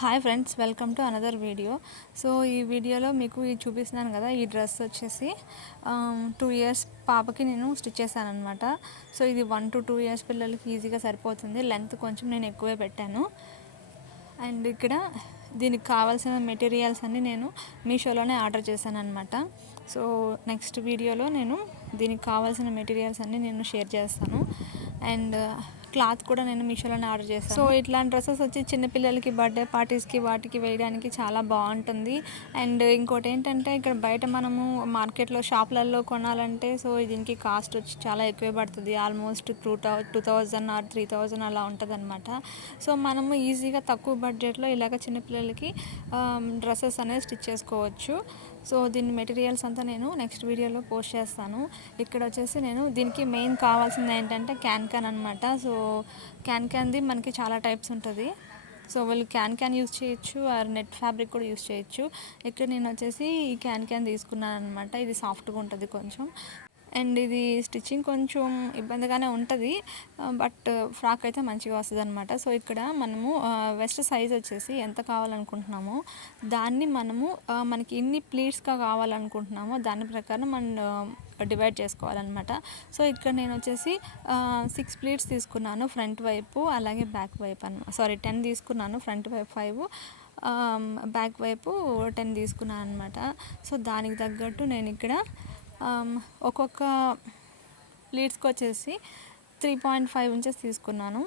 Hi friends, welcome to another video. So ఈ వీడియోలో మీకు చూపిస్తున్నాను కదా, ఈ డ్రెస్ వచ్చేసి 2 ఇయర్స్ పాపకి నేను స్టిచ్ చేశాను అనమాట. సో ఇది 1 to 2 ఇయర్స్ పిల్లలకి ఈజీగా సరిపోతుంది. లెంత్ కొంచెం నేను ఎక్కువే పెట్టాను. అండ్ ఇక్కడ దీనికి కావాల్సిన మెటీరియల్స్ అన్నీ నేను మీషోలోనే ఆర్డర్ చేశాను అనమాట. సో నెక్స్ట్ వీడియోలో నేను దీనికి కావాల్సిన మెటీరియల్స్ అన్నీ నేను షేర్ చేస్తాను. అండ్ క్లాత్ కూడా నేను మీషోలోనే ఆర్డర్ చేశాను. సో ఇట్లాంటి డ్రెస్సెస్ వచ్చి చిన్నపిల్లలకి బర్త్డే పార్టీస్కి వాటికి వేయడానికి చాలా బాగుంటుంది. అండ్ ఇంకోటి ఏంటంటే, ఇక్కడ బయట మనము మార్కెట్లో షాపులలో కొనాలంటే సో దీనికి కాస్ట్ వచ్చి చాలా ఎక్కువ పడుతుంది. ఆల్మోస్ట్ 2000 ఆర్ 3000 అలా ఉంటుంది అనమాట. సో మనము ఈజీగా తక్కువ బడ్జెట్లో ఇలాగ చిన్నపిల్లలకి డ్రెస్సెస్ అనేది స్టిచ్ చేసుకోవచ్చు. సో దీని మెటీరియల్స్ అంతా నేను నెక్స్ట్ వీడియోలో పోస్ట్ చేస్తాను. ఇక్కడ వచ్చేసి నేను దీనికి మెయిన్ కావాల్సింది ఏంటంటే క్యాన్ అనమాట. సో క్యాన్ది మనకి చాలా టైప్స్ ఉంటుంది. సో వాళ్ళు క్యాన్ యూజ్ చేయొచ్చు, ఆర్ నెట్ ఫ్యాబ్రిక్ కూడా యూజ్ చేయొచ్చు. ఇక్కడ నేను వచ్చేసి ఈ క్యాన్ తీసుకున్నాను అనమాట. ఇది సాఫ్ట్గా ఉంటుంది కొంచెం. అండ్ ఇది స్టిచ్చింగ్ కొంచెం ఇబ్బందిగానే ఉంటుంది, బట్ ఫ్రాక్ అయితే మంచిగా వస్తుంది అనమాట. సో ఇక్కడ మనము వెస్ట్ సైజ్ వచ్చేసి ఎంత కావాలనుకుంటున్నామో దాన్ని మనము మనకి ఎన్ని ప్లీట్స్గా కావాలనుకుంటున్నామో దాని ప్రకారం మనం డివైడ్ చేసుకోవాలన్నమాట. సో ఇక్కడ నేను వచ్చేసి 6 ప్లీట్స్ తీసుకున్నాను ఫ్రంట్ వైపు, అలాగే బ్యాక్ వైపు 10 తీసుకున్నాను. ఫ్రంట్ వైపు 5, బ్యాక్ వైపు 10 తీసుకున్నాను అనమాట. సో దానికి తగ్గట్టు నేను ఇక్కడ ఒక్కొక్క ప్లీట్స్కి వచ్చేసి 3.5 ఇంచెస్ తీసుకున్నాను.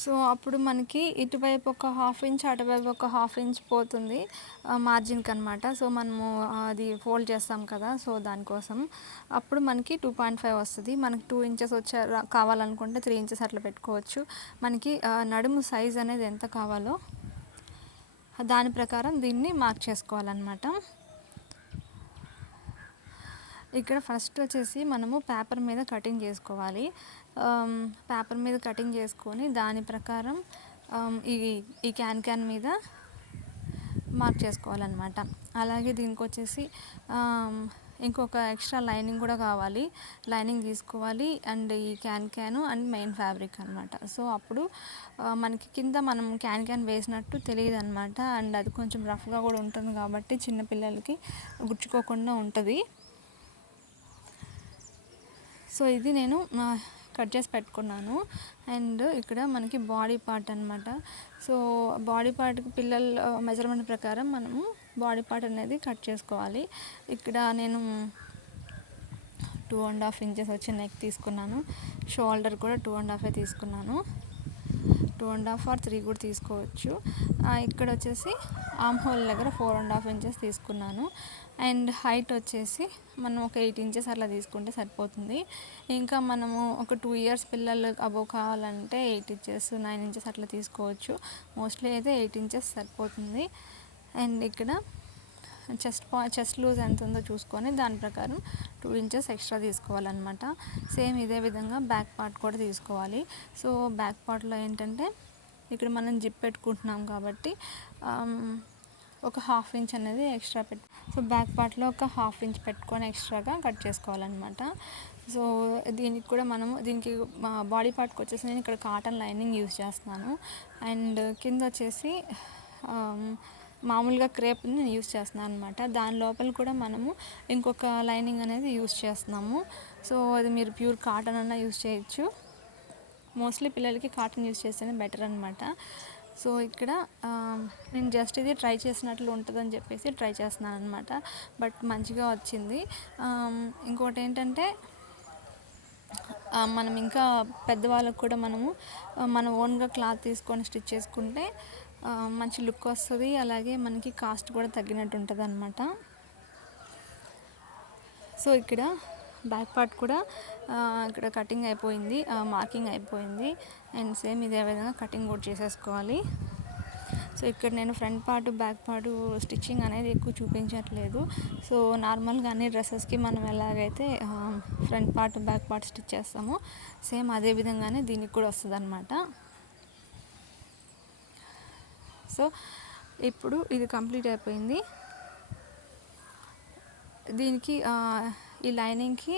సో అప్పుడు మనకి ఇటువైపు ఒక 1/2 ఇంచ్, అటువైపు ఒక 1/2 ఇంచ్ పోతుంది మార్జిన్కి అనమాట. సో మనము అది ఫోల్డ్ చేస్తాం కదా, సో దానికోసం అప్పుడు మనకి 2.5 వస్తుంది. మనకి 2 ఇంచెస్ కావాలనుకుంటే 3 ఇంచెస్ అట్లా పెట్టుకోవచ్చు. మనకి నడుము సైజ్ అనేది ఎంత కావాలో దాని ప్రకారం దీన్ని మార్క్ చేసుకోవాలన్నమాట. ఇక్కడ ఫస్ట్ వచ్చేసి మనము పేపర్ మీద కటింగ్ చేసుకోవాలి. పేపర్ మీద కటింగ్ చేసుకొని దాని ప్రకారం ఈ క్యాన్ మీద మార్క్ చేసుకోవాలన్నమాట. అలాగే దీనికి వచ్చేసి ఇంకొక ఎక్స్ట్రా లైనింగ్ కూడా కావాలి. లైనింగ్ తీసుకోవాలి అండ్ ఈ క్యాన్ అండ్ మెయిన్ ఫ్యాబ్రిక్ అనమాట. సో అప్పుడు మనకి కింద మనం క్యాన్ వేసినట్టు తెలియదు అనమాట. అండ్ అది కొంచెం రఫ్గా కూడా ఉంటుంది కాబట్టి చిన్నపిల్లలకి గుచ్చుకోకుండా ఉంటుంది. సో ఇది నేను కట్ చేసి పెట్టుకున్నాను. అండ్ ఇక్కడ మనకి బాడీ పార్ట్ అనమాట. సో బాడీ పార్ట్కి పిల్లల మెజర్మెంట్ ప్రకారం మనము బాడీ పార్ట్ అనేది కట్ చేసుకోవాలి. ఇక్కడ నేను 2.5 ఇంచెస్ వచ్చి నెక్ తీసుకున్నాను. షోల్డర్ కూడా 2.5 తీసుకున్నాను. 2.5 or 3 కూడా తీసుకోవచ్చు. ఇక్కడ వచ్చేసి ఆర్మ్ హోల్ దగ్గర 4.5 ఇంచెస్ తీసుకున్నాను. అండ్ హైట్ వచ్చేసి మనం ఒక 8 ఇంచెస్ అట్లా తీసుకుంటే సరిపోతుంది. ఇంకా మనము ఒక 2 ఇయర్స్ పిల్లలు అబోవ్ కావాలంటే 8 ఇంచెస్ 9 ఇంచెస్ అట్లా తీసుకోవచ్చు. మోస్ట్లీ అయితే 8 ఇంచెస్ సరిపోతుంది. అండ్ ఇక్కడ చెస్ట్ లూజ్ ఎంత ఉందో చూసుకొని దాని ప్రకారం 2 ఇంచెస్ ఎక్స్ట్రా తీసుకోవాలన్నమాట. సేమ్ ఇదే విధంగా బ్యాక్ పార్ట్ కూడా తీసుకోవాలి. సో బ్యాక్ పార్ట్లో ఏంటంటే ఇక్కడ మనం జిప్ పెట్టుకుంటున్నాం కాబట్టి ఒక 1/2 ఇంచ్ అనేది ఎక్స్ట్రా సో బ్యాక్ పార్ట్లో ఒక 1/2 ఇంచ్ పెట్టుకొని ఎక్స్ట్రాగా కట్ చేసుకోవాలన్నమాట. సో దీనికి కూడా దీనికి బాడీ పార్ట్కి వచ్చేసి నేను ఇక్కడ కాటన్ లైనింగ్ యూజ్ చేస్తున్నాను. అండ్ కింద వచ్చేసి మామూలుగా క్రేప్ని నేను యూజ్ చేస్తున్నాను అనమాట. దాని లోపల కూడా మనము ఇంకొక లైనింగ్ అనేది యూజ్ చేస్తున్నాము. సో అది మీరు ప్యూర్ కాటన్ అన్నా యూజ్ చేయొచ్చు. మోస్ట్లీ పిల్లలకి కాటన్ యూజ్ చేస్తేనే బెటర్ అనమాట. సో ఇక్కడ నేను జస్ట్ ఇది ట్రై చేసినట్లు ఉంటుందని చెప్పేసి ట్రై చేస్తున్నాను అనమాట. బట్ మంచిగా వచ్చింది. ఇంకోటి ఏంటంటే, మనం ఇంకా పెద్దవాళ్ళకు కూడా మనము మన ఓన్గా క్లాత్ తీసుకొని స్టిచ్ చేసుకుంటే మంచి లుక్ వస్తుంది. అలాగే మనకి కాస్ట్ కూడా తగ్గినట్టు ఉంటుంది అనమాట. సో ఇక్కడ బ్యాక్ పార్ట్ కూడా ఇక్కడ కటింగ్ అయిపోయింది, మార్కింగ్ అయిపోయింది. అండ్ సేమ్ ఇదే విధంగా కటింగ్ కూడా చేసేసుకోవాలి. సో ఇక్కడ నేను front part back part stitching అనేది ఎక్కువ చూపించట్లేదు. సో నార్మల్గా అన్ని డ్రెస్సెస్కి మనం ఎలాగైతే front part back part stitch చేస్తామో సేమ్ అదే విధంగానే దీనికి కూడా వస్తుంది అనమాట. సో ఇప్పుడు ఇది కంప్లీట్ అయిపోయింది. దీనికి ఈ లైనింగ్కి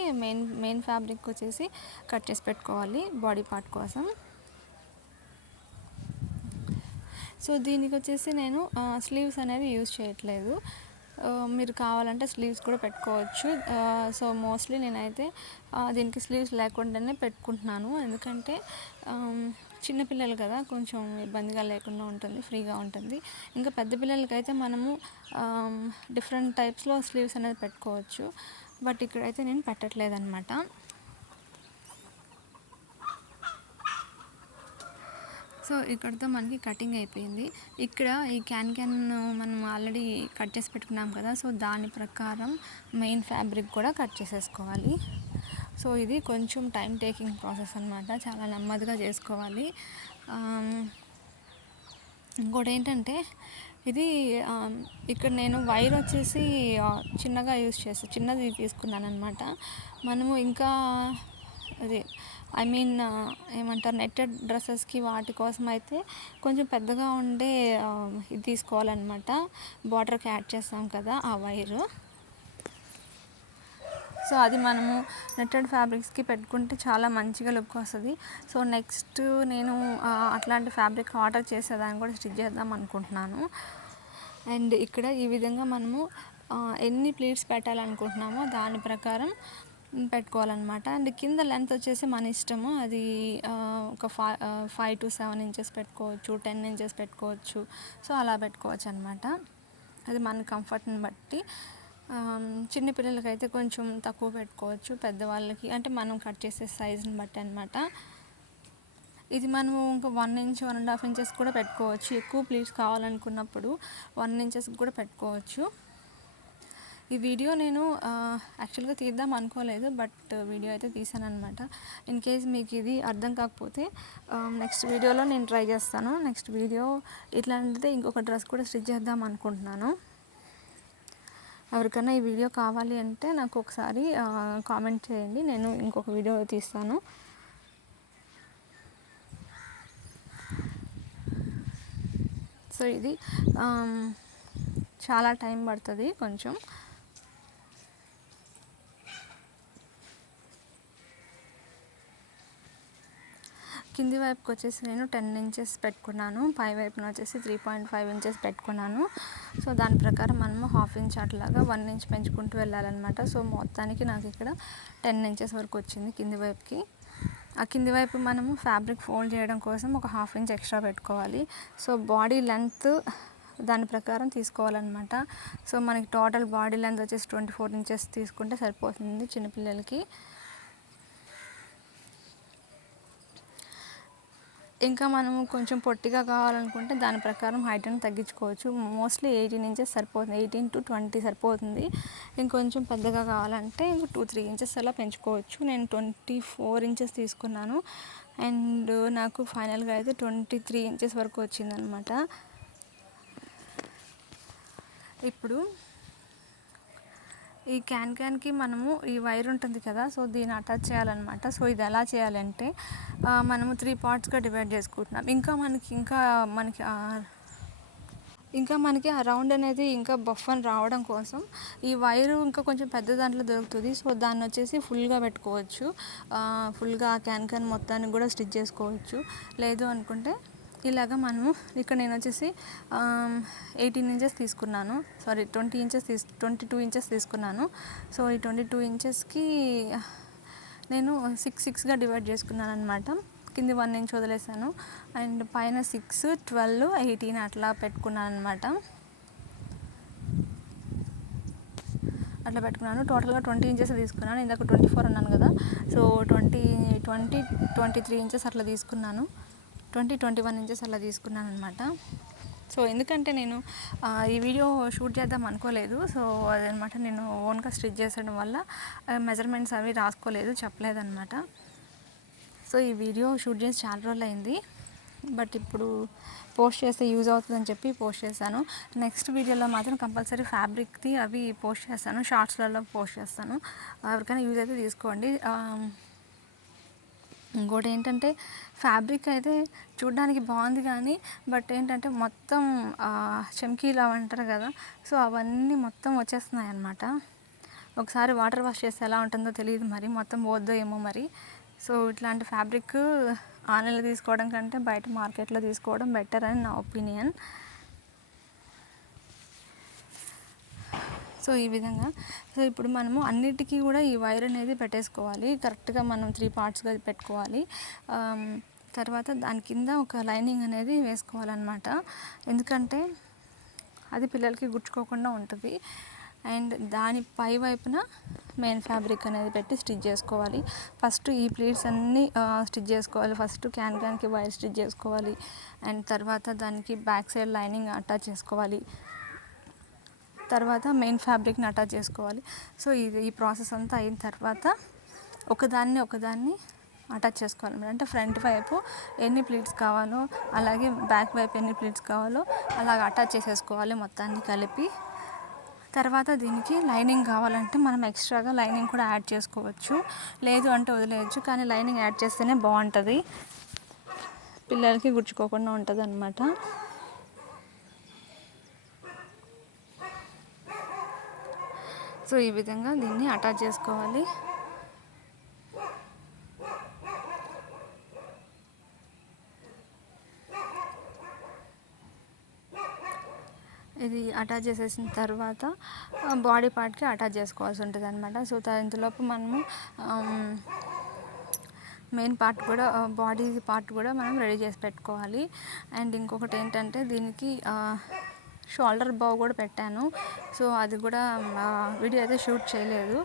మెయిన్ ఫ్యాబ్రిక్ వచ్చేసి కట్ చేసి పెట్టుకోవాలి బాడీ పార్ట్ కోసం. సో దీనికి వచ్చేసి నేను స్లీవ్స్ అనేవి యూజ్ చేయట్లేదు. మీరు కావాలంటే స్లీవ్స్ కూడా పెట్టుకోవచ్చు. సో మోస్ట్లీ నేనైతే దీనికి స్లీవ్స్ లేకుండానే పెట్టుకుంటున్నాను. ఎందుకంటే చిన్నపిల్లలు కదా, కొంచెం ఇబ్బందిగా లేకుండా ఉంటుంది, ఫ్రీగా ఉంటుంది. ఇంకా పెద్ద పిల్లలకైతే మనము డిఫరెంట్ టైప్స్లో స్లీవ్స్ అనేది పెట్టుకోవచ్చు. బట్ ఇక్కడైతే నేను పెట్టట్లేదు అనమాట. సో ఇక్కడితో మనకి కటింగ్ అయిపోయింది. ఇక్కడ ఈ క్యాన్ మనం ఆల్రెడీ కట్ చేసి పెట్టుకున్నాం కదా, సో దాని ప్రకారం మెయిన్ ఫ్యాబ్రిక్ కూడా కట్ చేసేసుకోవాలి. సో ఇది కొంచెం టైం టేకింగ్ ప్రాసెస్ అనమాట, చాలా నెమ్మదిగా చేసుకోవాలి. ఇంకోటి ఏంటంటే ఇది ఇక్కడ నేను వైర్ వచ్చేసి చిన్నగా యూజ్ చేస్తాను, చిన్నది తీసుకున్నాను అనమాట. మనము ఇంకా అది ఏమంటారు, నెట్టెడ్ డ్రెస్సెస్కి వాటి కోసం అయితే కొంచెం పెద్దగా ఉండే ఇది తీసుకోవాలన్నమాట. బార్డర్కి యాడ్ చేస్తాం కదా ఆ వైరు. సో అది మనము నెట్టెడ్ ఫ్యాబ్రిక్స్కి పెట్టుకుంటే చాలా మంచిగా లుక్ వస్తుంది. సో నెక్స్ట్ నేను అట్లాంటి ఫ్యాబ్రిక్ ఆర్డర్ చేసేదాన్ని కూడా స్టిచ్ చేద్దాం అనుకుంటున్నాను. అండ్ ఇక్కడ ఈ విధంగా మనము ఎన్ని ప్లీట్స్ పెట్టాలనుకుంటున్నామో దాని ప్రకారం పెట్టుకోవాలన్నమాట. అండ్ కింద లెంత్ వచ్చేసి మన ఇష్టము, అది ఒక 5 to 7 inches పెట్టుకోవచ్చు, 10 inches పెట్టుకోవచ్చు. సో అలా పెట్టుకోవచ్చు అనమాట, అది మన కంఫర్ట్ని బట్టి. చిన్నపిల్లలకైతే కొంచెం తక్కువ పెట్టుకోవచ్చు, పెద్దవాళ్ళకి అంటే మనం కట్ చేసే సైజుని బట్టి అనమాట. ఇది మనము ఇంకా 1 inch 1.5 inches కూడా పెట్టుకోవచ్చు. ఎక్కువ ప్లీట్స్ కావాలనుకున్నప్పుడు 1 inches కూడా పెట్టుకోవచ్చు. ఈ వీడియో నేను యాక్చువల్గా తీద్దాం అనుకోలేదు, బట్ వీడియో అయితే తీసాను అనమాట. ఇన్ కేస్ మీకు ఇది అర్థం కాకపోతే నెక్స్ట్ వీడియోలో నేను ట్రై చేస్తాను. నెక్స్ట్ వీడియో ఇట్లాంటిదే ఇంకొక డ్రెస్ కూడా స్టిచ్ చేద్దాం అనుకుంటున్నాను. ఎవరికైనా ఈ వీడియో కావాలి అంటే నాకు ఒకసారి కామెంట్ చేయండి, నేను ఇంకొక వీడియో తీస్తాను. సో ఇది చాలా టైం పడుతుంది కొంచెం. కింది వైపుకి వచ్చేసి నేను 10 inches పెట్టుకున్నాను, పై వైపున వచ్చేసి 3.5 inches పెట్టుకున్నాను. సో దాని ప్రకారం మనము 1/2 inch అట్లాగా 1 inch పెంచుకుంటూ వెళ్ళాలన్నమాట. సో మొత్తానికి నాకు ఇక్కడ 10 inches వరకు వచ్చింది కింది వైపుకి. ఆ కింది వైపు మనము ఫ్యాబ్రిక్ ఫోల్డ్ చేయడం కోసం ఒక 1/2 inch ఎక్స్ట్రా పెట్టుకోవాలి. సో బాడీ లెంత్ దాని ప్రకారం తీసుకోవాలన్నమాట. సో మనకి టోటల్ బాడీ లెంత్ వచ్చేసి 24 inches తీసుకుంటే సరిపోతుంది చిన్నపిల్లలకి. ఇంకా మనము కొంచెం పొట్టిగా కావాలనుకుంటే దాని ప్రకారం హైట్ని తగ్గించుకోవచ్చు. మోస్ట్లీ 18 inches సరిపోతుంది, 18 to 20 సరిపోతుంది. ఇంకొంచెం పెద్దగా కావాలంటే 2-3 inches అలా పెంచుకోవచ్చు. నేను 24 inches తీసుకున్నాను అండ్ నాకు ఫైనల్గా అయితే 23 inches వరకు వచ్చిందనమాట. ఇప్పుడు ఈ క్యాన్కి మనము ఈ వైర్ ఉంటుంది కదా, సో దీన్ని అటాచ్ చేయాలన్నమాట. సో ఇది ఎలా చేయాలంటే మనము 3 partsగా డివైడ్ చేసుకుంటున్నాం. ఇంకా మనకి ఆ రౌండ్ అనేది ఇంకా బఫ్ అని రావడం కోసం ఈ వైరు ఇంకా కొంచెం పెద్ద దాంట్లో దొరుకుతుంది. సో దాన్ని వచ్చేసి ఫుల్గా పెట్టుకోవచ్చు, ఫుల్గా ఆ క్యాన్ మొత్తాన్ని కూడా స్టిచ్ చేసుకోవచ్చు. లేదు అనుకుంటే ఇలాగ మనము ఇక్కడ నేను వచ్చేసి 18 inches తీసుకున్నాను, 22 inches తీసుకున్నాను. సో ఈ 22 inchesకి నేను 6గా డివైడ్ చేసుకున్నాను అనమాట. కింది 1 inch వదిలేసాను అండ్ పైన 6, 12, 18 అట్లా పెట్టుకున్నాను అనమాట. అట్లా పెట్టుకున్నాను. టోటల్గా 20 inches తీసుకున్నాను, ఇందాక 24 అన్నాను కదా. సో 23 inches అట్లా తీసుకున్నాను, 21 inches అలా తీసుకున్నాను అనమాట. సో ఎందుకంటే నేను ఈ వీడియో షూట్ చేద్దాం అనుకోలేదు. సో అదనమాట, నేను ఓన్గా స్టిచ్ చేసడం వల్ల మెజర్మెంట్స్ అవి రాసుకోలేదు, చెప్పలేదన్నమాట. సో ఈ వీడియో షూట్ చేసి చాలా రోజులు అయింది, బట్ ఇప్పుడు పోస్ట్ చేస్తే యూజ్ అవుతుందని చెప్పి పోస్ట్ చేశాను. నెక్స్ట్ వీడియోలో మాత్రం కంపల్సరీ ఫ్యాబ్రిక్ది అవి పోస్ట్ చేస్తాను, షార్ట్స్లలో పోస్ట్ చేస్తాను. ఎవరికైనా యూజ్ అయితే తీసుకోండి. ఇంకోటి ఏంటంటే ఫ్యాబ్రిక్ అయితే చూడడానికి బాగుంది కానీ బట్ ఏంటంటే మొత్తం చమ్కీలు అవి అంటారు కదా, సో అవన్నీ మొత్తం వచ్చేస్తున్నాయి అన్నమాట. ఒకసారి వాటర్ వాష్ చేస్తే ఎలా ఉంటుందో తెలియదు, మరి మొత్తం పోద్దో ఏమో మరి. సో ఇట్లాంటి ఫ్యాబ్రిక్ ఆన్లైన్లో తీసుకోవడం కంటే బయట మార్కెట్లో తీసుకోవడం బెటర్ అని నా ఒపీనియన్. సో ఈ విధంగా ఇప్పుడు మనము అన్నిటికీ కూడా ఈ వైర్ అనేది పెట్టేసుకోవాలి. కరెక్ట్గా మనం 3 పార్ట్స్గా పెట్టుకోవాలి. తర్వాత దాని కింద ఒక లైనింగ్ అనేది వేసుకోవాలన్నమాట. ఎందుకంటే అది పిల్లలకి గుచ్చుకోకుండా ఉంటుంది. అండ్ దాని పై వైపున మెయిన్ ఫ్యాబ్రిక్ అనేది పెట్టి స్టిచ్ చేసుకోవాలి. ఫస్ట్ ఈ ప్లీట్స్ అన్నీ స్టిచ్ చేసుకోవాలి. ఫస్ట్ క్యాన్కి వైర్ స్టిచ్ చేసుకోవాలి. అండ్ తర్వాత దానికి బ్యాక్ సైడ్ లైనింగ్ అటాచ్ చేసుకోవాలి. తర్వాత మెయిన్ ఫ్యాబ్రిక్ని అటాచ్ చేసుకోవాలి. సో ఈ ప్రాసెస్ అంతా అయిన తర్వాత ఒకదాన్ని అటాచ్ చేసుకోవాలి. అంటే ఫ్రంట్ వైపు ఎన్ని ప్లీట్స్ కావాలో అలాగే బ్యాక్ వైపు ఎన్ని ప్లీట్స్ కావాలో అలాగ అటాచ్ చేసేసుకోవాలి మొత్తాన్ని కలిపి. తర్వాత దీనికి లైనింగ్ కావాలంటే మనం ఎక్స్ట్రాగా లైనింగ్ కూడా యాడ్ చేసుకోవచ్చు, లేదు అంటే వదిలేయచ్చు. కానీ లైనింగ్ యాడ్ చేస్తేనే బాగుంటుంది, పిల్లలకి గుచ్చుకోకుండా ఉంటుంది అన్నమాట. సో ఈ విధంగా దీన్ని అటాచ్ చేసుకోవాలి. ఇది అటాచ్ చేసేసిన తర్వాత బాడీ పార్ట్కి అటాచ్ చేసుకోవాల్సి ఉంటుంది అనమాట. సో ఇంతలోపు మనము మెయిన్ పార్ట్ కూడా బాడీ పార్ట్ కూడా మనం రెడీ చేసి పెట్టుకోవాలి. అండ్ ఇంకొకటి ఏంటంటే దీనికి షోల్డర్ బౌ కూడా పెట్టాను. సో అది కూడా వీడియో అయితే షూట్ చేయలేదు.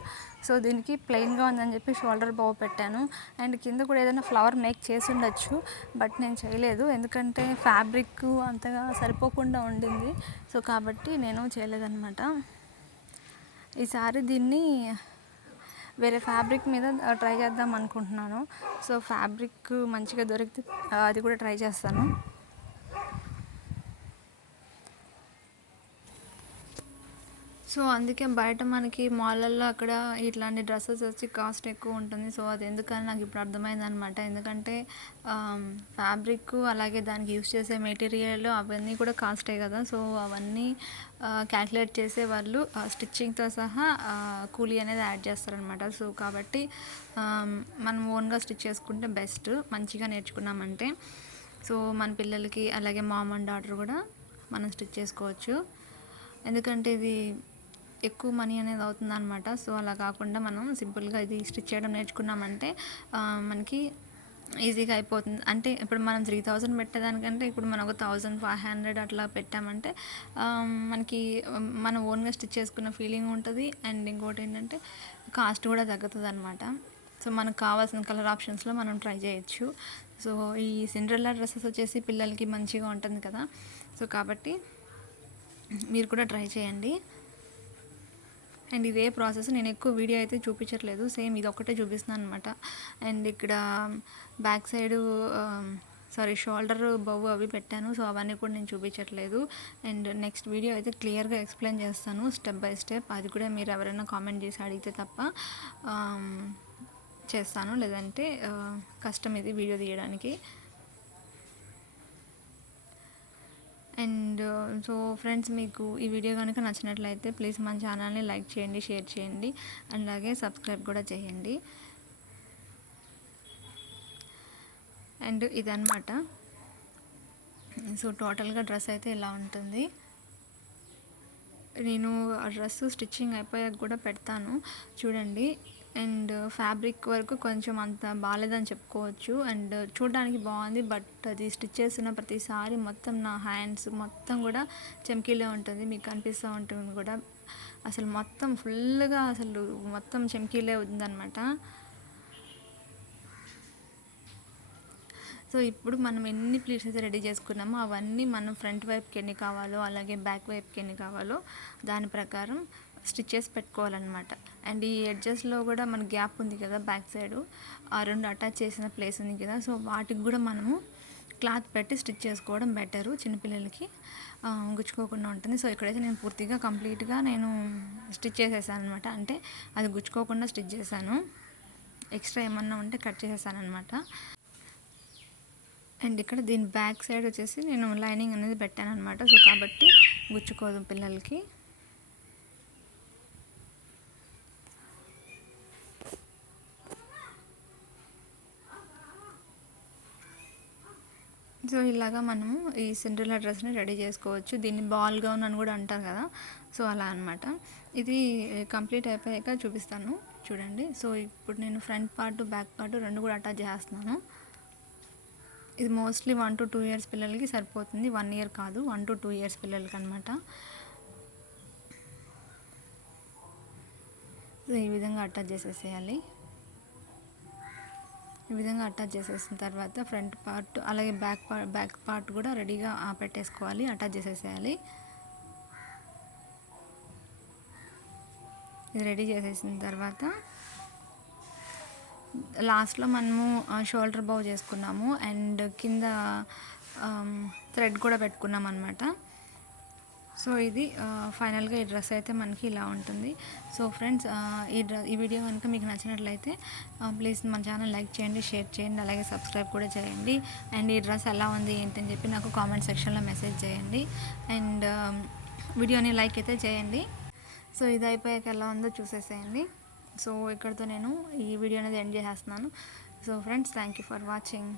సో దీనికి ప్లెయిన్గా ఉందని చెప్పి షోల్డర్ బౌ పెట్టాను. అండ్ కింద కూడా ఏదైనా ఫ్లవర్ మేక్ చేసి ఉండొచ్చు, బట్ నేను చేయలేదు ఎందుకంటే ఫ్యాబ్రిక్ అంతగా సరిపోకుండా ఉండింది. సో కాబట్టి నేను చేయలేదన్నమాట. ఈసారి దీన్ని వేరే ఫ్యాబ్రిక్ మీద ట్రై చేద్దాం అనుకుంటున్నాను. సో ఫ్యాబ్రిక్ మంచిగా దొరికితే అది కూడా ట్రై చేస్తాను. సో అందుకే బయట మనకి మాలల్లో అక్కడ ఇట్లాంటి డ్రెస్సెస్ వచ్చి కాస్ట్ ఎక్కువ ఉంటుంది. సో అది ఎందుకని నాకు ఇప్పుడు అర్థమైంది అనమాట. ఎందుకంటే ఫ్యాబ్రిక్ అలాగే దానికి యూస్ చేసే మెటీరియల్ అవన్నీ కూడా కాస్టే కదా. సో అవన్నీ క్యాల్కులేట్ చేసే వాళ్ళు స్టిచ్చింగ్తో సహా కూలీ అనేది యాడ్ చేస్తారనమాట. సో కాబట్టి మనం ఓన్గా స్టిచ్ చేసుకుంటే బెస్ట్, మంచిగా నేర్చుకున్నామంటే. సో మన పిల్లలకి అలాగే మామ్ అండ్ డాటర్ కూడా మనం స్టిచ్ చేసుకోవచ్చు. ఎందుకంటే ఇది ఎక్కువ మనీ అనేది అవుతుంది అనమాట. సో అలా కాకుండా మనం సింపుల్గా ఇది స్టిచ్ చేయడం నేర్చుకున్నామంటే మనకి ఈజీగా అయిపోతుంది. అంటే ఇప్పుడు మనం 3000 పెట్టేదానికంటే ఇప్పుడు మనం ఒక 1500 అట్లా పెట్టామంటే మనకి మనం ఓన్గా స్టిచ్ చేసుకున్న ఫీలింగ్ ఉంటుంది. అండ్ ఇంకోటి ఏంటంటే కాస్ట్ కూడా తగ్గుతుంది అనమాట. సో మనకు కావాల్సిన కలర్ ఆప్షన్స్లో మనం ట్రై చేయొచ్చు. సో ఈ సిండ్రెల్లా డ్రెస్సెస్ వచ్చేసి పిల్లలకి మంచిగా ఉంటుంది కదా. సో కాబట్టి మీరు కూడా ట్రై చేయండి. అండ్ ఇదే ప్రాసెస్ నేను ఎక్కువ వీడియో అయితే చూపించట్లేదు, సేమ్ ఇది ఒక్కటే చూపిస్తున్నాను అనమాట. అండ్ ఇక్కడ బ్యాక్ సైడు షోల్డర్ బౌ అవి పెట్టాను. సో అవన్నీ కూడా నేను చూపించట్లేదు. అండ్ నెక్స్ట్ వీడియో అయితే క్లియర్గా ఎక్స్ప్లెయిన్ చేస్తాను స్టెప్ బై స్టెప్. అది కూడా మీరు ఎవరైనా కామెంట్ చేసి అడిగితే తప్ప చేస్తాను, లేదంటే కష్టం ఇది వీడియో తీయడానికి. అండ్ సో ఫ్రెండ్స్, మీకు ఈ వీడియో కనుక నచ్చినట్లయితే ప్లీజ్ మన ఛానల్ని లైక్ చేయండి, షేర్ చేయండి, అలాగే సబ్స్క్రైబ్ కూడా చేయండి. అండ్ ఇదన్నమాట. సో టోటల్గా డ్రెస్ అయితే ఇలా ఉంటుంది. నేను ఆ డ్రెస్ స్టిచ్చింగ్ అయిపోయాక కూడా పెడతాను చూడండి. అండ్ ఫ్యాబ్రిక్ వరకు కొంచెం అంత బాగాలేదని చెప్పుకోవచ్చు. అండ్ చూడడానికి బాగుంది, బట్ అది స్టిచ్ చేసిన ప్రతిసారి మొత్తం నా హ్యాండ్స్ మొత్తం కూడా చమ్కీలే ఉంటుంది, మీకు కనిపిస్తూ ఉంటుంది కూడా. అసలు మొత్తం ఫుల్గా మొత్తం చమ్కీలే ఉందన్నమాట. సో ఇప్పుడు మనం ఎన్ని ప్లీట్స్ అయితే రెడీ చేసుకున్నామో అవన్నీ మనం ఫ్రంట్ వైపుకి ఎన్ని కావాలో అలాగే బ్యాక్ వైపుకి ఎన్ని కావాలో దాని ప్రకారం స్టిచ్ చేసి పెట్టుకోవాలన్నమాట. అండ్ ఈ ఎడ్జెస్లో కూడా మన గ్యాప్ ఉంది కదా బ్యాక్ సైడు, ఆ రెండు అటాచ్ చేసిన ప్లేస్ ఉంది కదా. సో వాటికి కూడా మనము క్లాత్ పెట్టి స్టిచ్ చేసుకోవడం బెటరు, చిన్నపిల్లలకి గుచ్చుకోకుండా ఉంటుంది. సో ఇక్కడైతే నేను పూర్తిగా కంప్లీట్గా నేను స్టిచ్ చేసేసాను అనమాట. అంటే అది గుచ్చుకోకుండా స్టిచ్ చేశాను, ఎక్స్ట్రా ఏమన్నా ఉంటే కట్ చేసేసాను అనమాట. అండ్ ఇక్కడ దీని బ్యాక్ సైడ్ వచ్చేసి నేను లైనింగ్ అనేది పెట్టాను అనమాట. సో కాబట్టి గుచ్చుకోదు పిల్లలకి. సో ఇలాగా మనము ఈ సిండ్రెల్లా డ్రెస్ని రెడీ చేసుకోవచ్చు. దీన్ని బాల్ గౌన్ అని కూడా అంటారు కదా, సో అలా అనమాట. ఇది కంప్లీట్ అయిపోయాక చూపిస్తాను చూడండి. సో ఇప్పుడు నేను ఫ్రంట్ పార్ట్ బ్యాక్ పార్ట్ రెండు కూడా అటాచ్ చేస్తున్నాను. ఇది మోస్ట్లీ 1 to 2 ఇయర్స్ పిల్లలకి సరిపోతుంది, 1 year కాదు, 1 to 2 years పిల్లలకి అనమాట. సో ఈ విధంగా అటాచ్ చేసేసేయాలి. ఈ విధంగా అటాచ్ చేసేసిన తర్వాత ఫ్రంట్ పార్ట్ అలాగే బ్యాక్ పార్ట్ కూడా రెడీగా పెట్టేసుకోవాలి, అటాచ్ చేసేసేయాలి. ఇది రెడీ చేసేసిన తర్వాత లాస్ట్లో మనము షోల్డర్ బౌ చేసుకున్నాము అండ్ కింద థ్రెడ్ కూడా పెట్టుకున్నాం అనమాట. సో ఇది ఫైనల్గా ఈ డ్రెస్ అయితే మనకి ఇలా ఉంటుంది. సో ఫ్రెండ్స్, ఈ వీడియో కనుక మీకు నచ్చినట్లయితే ప్లీజ్ మన ఛానల్ లైక్ చేయండి, షేర్ చేయండి, అలాగే సబ్స్క్రైబ్ కూడా చేయండి. అండ్ ఈ డ్రెస్ ఎలా ఉంది ఏంటని చెప్పి నాకు కామెంట్ సెక్షన్లో మెసేజ్ చేయండి. అండ్ వీడియోని లైక్ అయితే చేయండి. సో ఇది అయిపోయాక ఎలా ఉందో చూసేసేయండి. సో ఇక్కడితో నేను ఈ వీడియో అనేది ఎండ్ చేసేస్తున్నాను. So friends, thank you for watching.